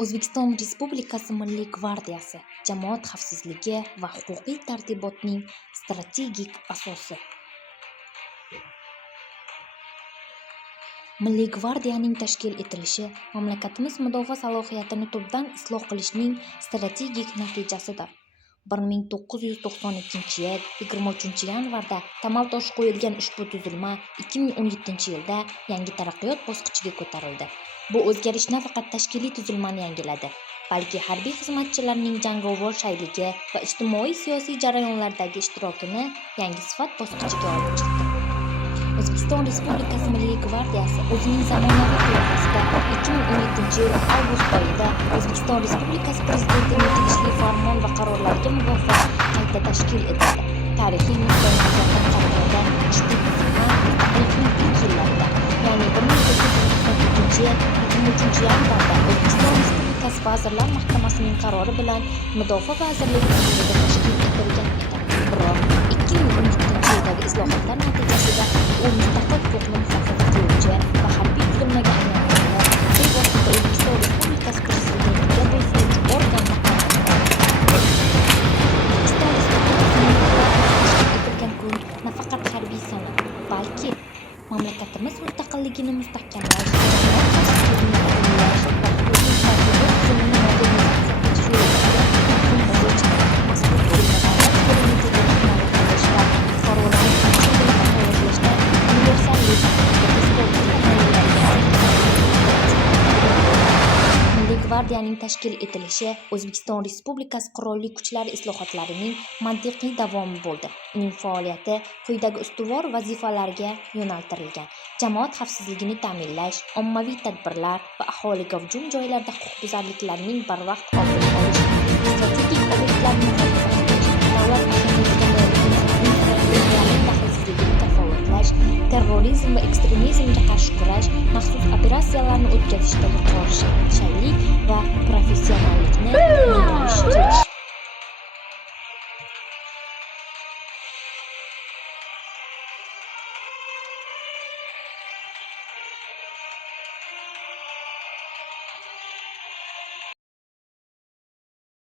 O'zbekiston Respublikasi Milliy gvardiyasi – jamoat xavfsizligi va huquqiy tartibotning strategik asosi. Milliy gvardiyaning tashkil etilishi mamlakatimiz mudofaa salohiyatini tubdan isloh qilishning strategik natijasidir. 1992-yil 23-yanvarda tamal toshi qo'yilgan ushbu tuzilma 2017-yilda yangi taraqqiyot bosqichiga ko'tarildi. Bu o'zgarish nafaqat tashkiliy tuzilmani yangiladi, balki harbiy xizmatchilarning jangovar shayligi va ijtimoiy-siyosiy jarayonlardagi ishtirokini yangi sifat bosqichiga olib chiqdi. O'zbekiston Respublikasi Milliy gvardiyasi o'zining zamonaviy qiyofasida 2017-yil avgust oyida O'zbekiston Respublikasi Prezidentining tegishli farmon va qarorlariga muvofiq qayta tashkil etildi. Tarixiy nuqtai nazardan qaraganda ushbu tuzilma mustaqillikning ilk yillarida, ya'ni 1947-yil 23-yanvarda O'zbekiston Respublikasi Vazirlar Mahkamasining qarori bilan Mudofaa vazirligi huzurida tashkil etilgan edi. Biroq 2017-yildagi islohotlar natijasida u mustaqil huquqni muhofaza qiluvchi va harbiy tuzilmaga aylantirilib, bevosita O'zbekiston Respublikasi Prezidentiga bo'ysunish organ maqomida. O'zbekiston Respublikasining tashkil etilgan kun nafaqat harbiy sana, balki mamlakatimiz mustaqilligini mustahkamlash, jamoat xavfsizligini ta'minlash va huquqiy tartibot tizimini modernizatsiya qilish yo'lidagi muhim bosqich. Mazkur tuzilmadan Milliy gvardiyaning tashkil etilishi O'zbekiston Respublikasi Qurolli Kuchlari islohotlarining mantiqiy davomi bo'ldi. Uning faoliyati quyidagi ustuvor vazifalarga yo'naltirilgan: jamoat xavfsizligini ta'minlash, ommaviy tadbirlar va aholiga hujum joylarda huquqbuzarliklarning barvaqt oldini olish, strategik obyektlarni muhofaza qilish, davlat ahamiyatiga molik infratuzilmaning daxlsizligini kafolatlash, terrorizm va ekstremizmga qarshi kurash, maxsus operatsiyalarni o'tkazishda yuqori